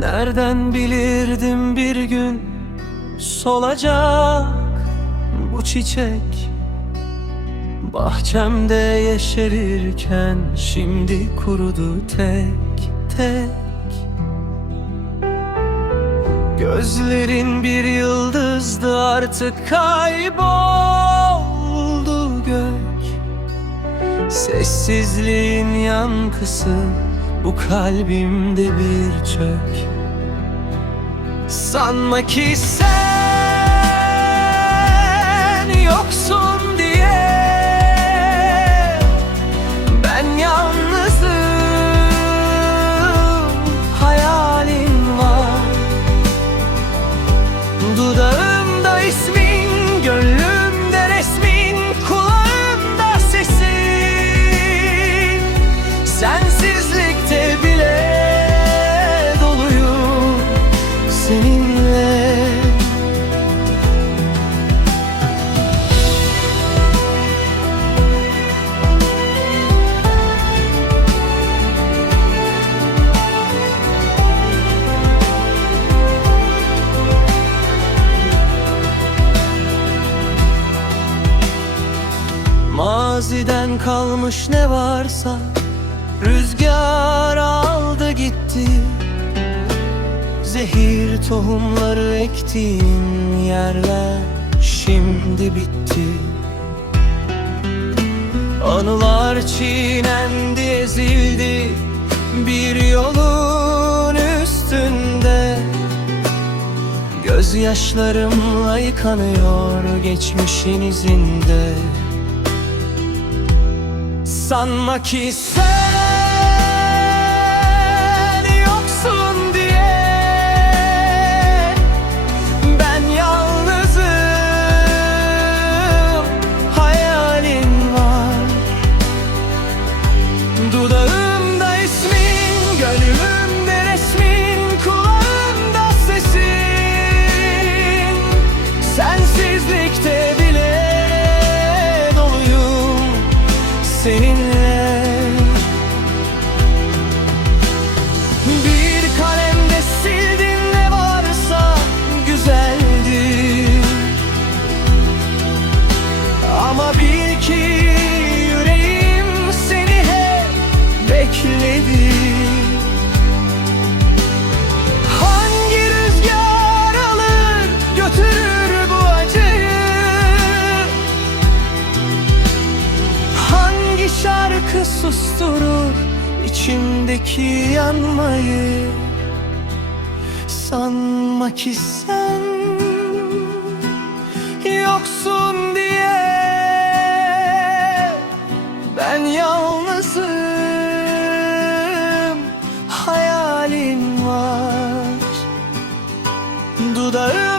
Nereden bilirdim bir gün solacak bu çiçek? Bahçemde yeşerirken şimdi kurudu tek tek. Gözlerin bir yıldızdı artık kayboldu gök. Sessizliğin yankısı bu kalbimde bir çök Sanma ki sen yoksun Maziden kalmış ne varsa Rüzgar aldı gitti. Zehir tohumları ektiğin yerler şimdi bitti. Anılar çiğnendi ezildi Bir yolun üstünde. Gözyaşlarımla yıkanıyor geçmişin izinde Sanma ki sen şarkı susturur içimdeki yanmayı. Sanma ki sen yoksun diye. Ben yalnızım hayalin var. Dudağımda